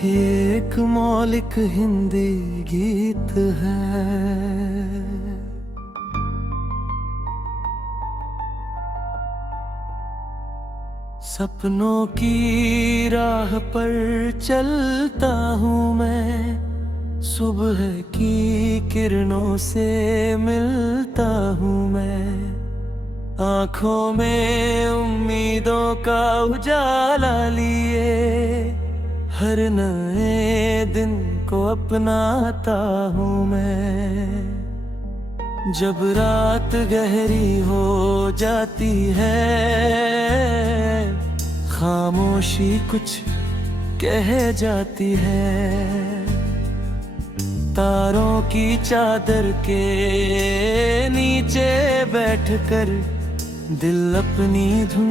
एक मौलिक हिंदी गीत है। सपनों की राह पर चलता हूँ मैं, सुबह की किरणों से मिलता हूँ मैं। आँखों में उम्मीदों का उजाला लिए हर नए दिन को अपनाता हूँ मैं। जब रात गहरी हो जाती है, खामोशी कुछ कह जाती है। तारों की चादर के नीचे बैठकर दिल अपनी धुन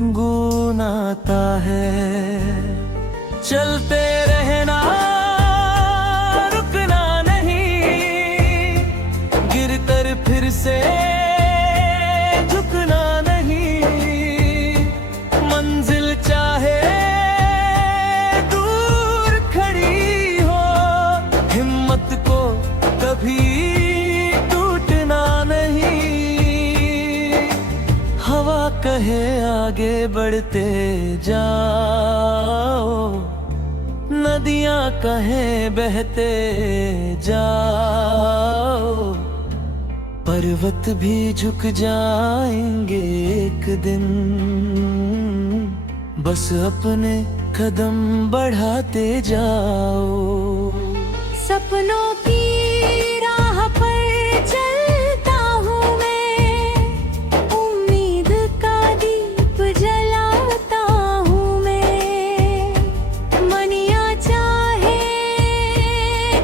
गुनगुनाता है। चलते रहना, रुकना नहीं, गिरकर फिर से झुकना नहीं। मंजिल चाहे दूर खड़ी हो, हिम्मत को कभी टूटना नहीं। हवा कहे आगे बढ़ते जाओ, नदियां कहें बहते जाओ। पर्वत भी झुक जाएंगे एक दिन, बस अपने कदम बढ़ाते जाओ। सपनों की राह पर चलता हूँ मैं, उम्मीद का दीप जलाता हूँ मैं। मनिया चाहे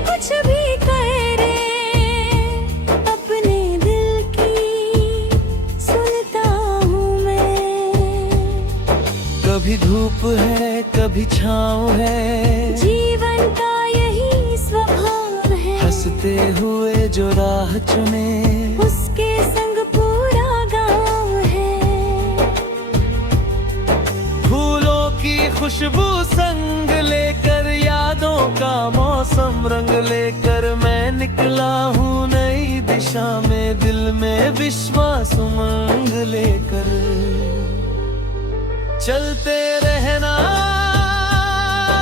कुछ भी करे, अपने दिल की सुनता हूँ मैं। कभी धूप है कभी छाँव है, जीवन का यही स्वभाव है। हंसते हुए जो राह चुने, उसके संग पूरा गाँव है। फूलों की खुशबू संग लेकर, यादों का मौसम रंग लेकर, मैं निकला हूँ नई दिशा में, दिल में विश्वास उमंग लेकर। चलते रहना,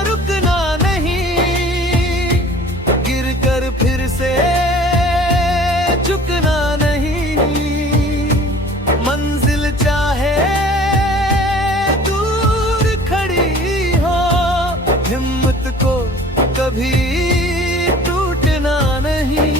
रुकना नहीं, गिरकर फिर से झुकना नहीं। मंजिल चाहे दूर खड़ी हो, हिम्मत को कभी टूटना नहीं।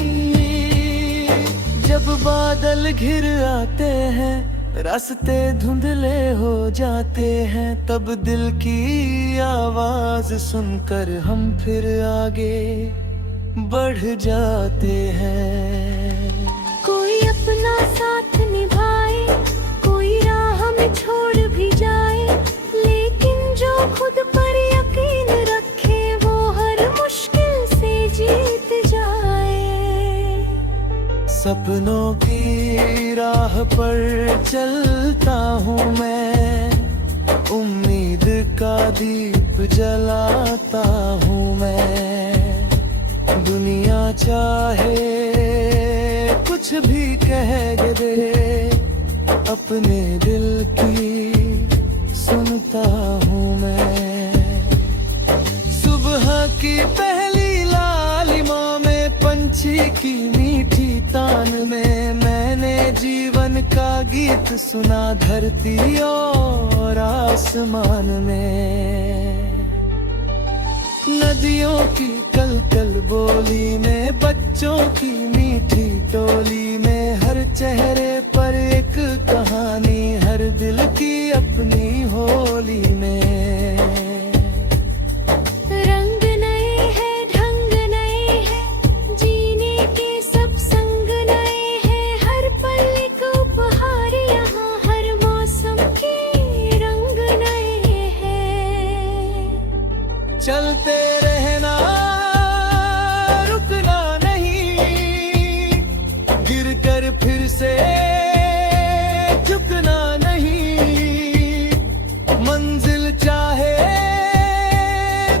जब बादल घिर आते हैं, रास्ते धुंधले हो जाते हैं, तब दिल की आवाज सुनकर हम फिर आगे बढ़ जाते हैं। कोई अपना साथ निभाए, कोई राह में छोड़ भी जाए, लेकिन जो खुद पर यकीन रखे, वो हर मुश्किल से जीत जाए। सपनों की राह पर चलता हूँ मैं, उम्मीद का दीप जलाता हूँ मैं। दुनिया चाहे कुछ भी कह दे, अपने दिल की सुनता हूँ मैं। सुबह की पहली लालिमा में, पंछी की मीठी तान में, मैंने जीवन का गीत सुना धरती और आसमान में। नदियों की कल कल बोली में, बच्चों की मीठी टोली में, हर चेहरे पर एक कहानी, हर दिल की अपनी होली में। रंग नए हैं, ढंग नए हैं, जीने के सब संग नए हैं। हर पल एक उपहार यहाँ, हर मौसम के रंग नए हैं। चलते रहना, रुकना नहीं, गिरकर फिर से झुकना नहीं। मंजिल चाहे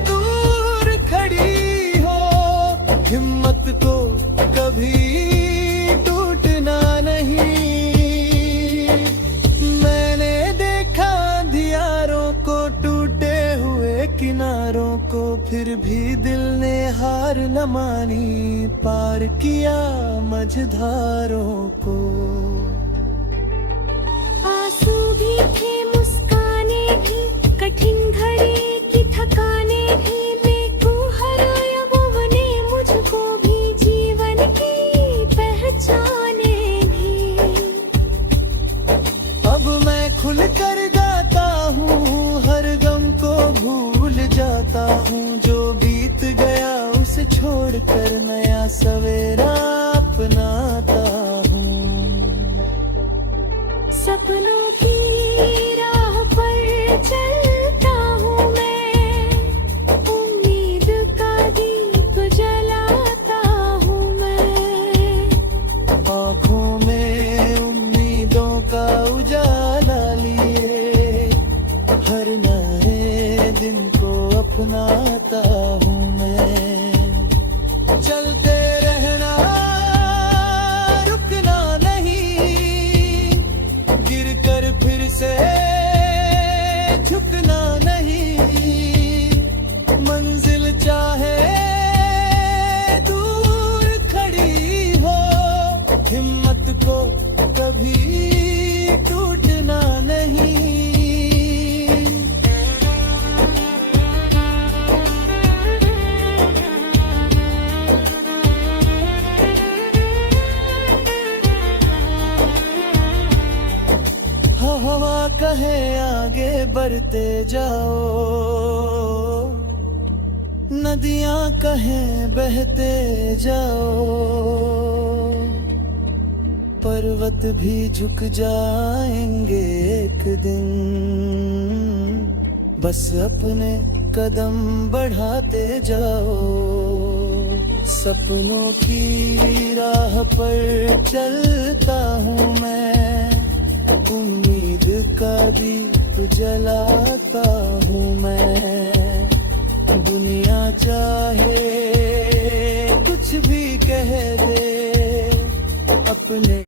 दूर न मानी, पार किया मझधारों को। आंसू भी थे, मुस्काने भी, कठिन घड़ी की थकाने भी, देखो हराया वो ने मुझको भी, जीवन की पहचाने भी। अब मैं खुल कर गाता हूँ, हर गम को भूल जाता हूँ, जो बीत गया उसे छोड़कर नया सवेरा अपनाता हूँ। सपनों की राह पर चलता हूँ मैं, उम्मीद का दीप जलाता हूँ मैं। आँखों में उम्मीदों का उजाला लिए, हर नए दिन को अपनाता हूँ मैं। चलते रहना, रुकना नहीं, गिर कर फिर से झुकना नहीं। मंजिल चाहे दूर खड़ी हो, हिम्मत को कभी टूटना नहीं। हवा कहे आगे बढ़ते जाओ, नदियां कहें बहते जाओ, पर्वत भी झुक जाएंगे एक दिन, बस अपने कदम बढ़ाते जाओ। सपनों की राह पर चलता हूँ मैं, उम्मीद का दीप जलाता हूँ मैं। दुनिया चाहे कुछ भी कह दे, अपने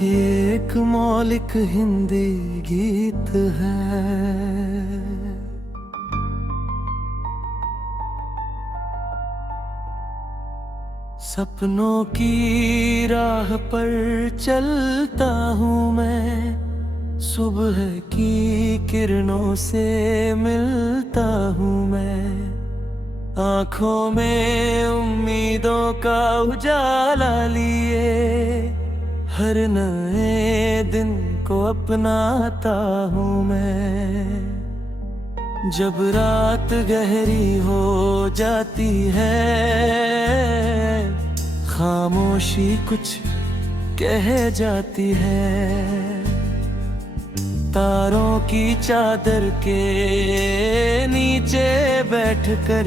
एक मौलिक हिंदी गीत है, सपनों की राह पर चलता हूँ मैं, सुबह की किरणों से मिलता हूँ मैं। आँखों में उम्मीदों का उजाला लिए, हर नए दिन को अपनाता हूँ मैं। जब रात गहरी हो जाती है, खामोशी कुछ कह जाती है, तारों की चादर के नीचे बैठकर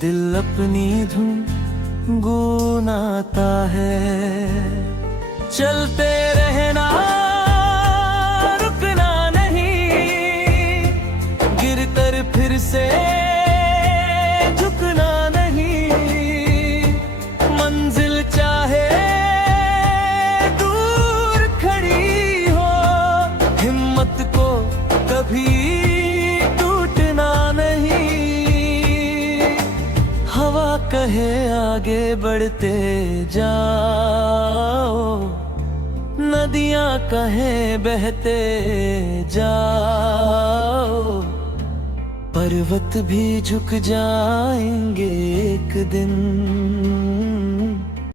दिल अपनी धुन गुनगुनाता है। चलते रहना, रुकना नहीं, गिर कर फिर से झुकना नहीं। मंजिल चाहे दूर खड़ी हो, हिम्मत को कभी टूटना नहीं। हवा कहे आगे बढ़ते जाओ, नदियां कहें बहते जाओ, पर्वत भी झुक जाएंगे एक दिन,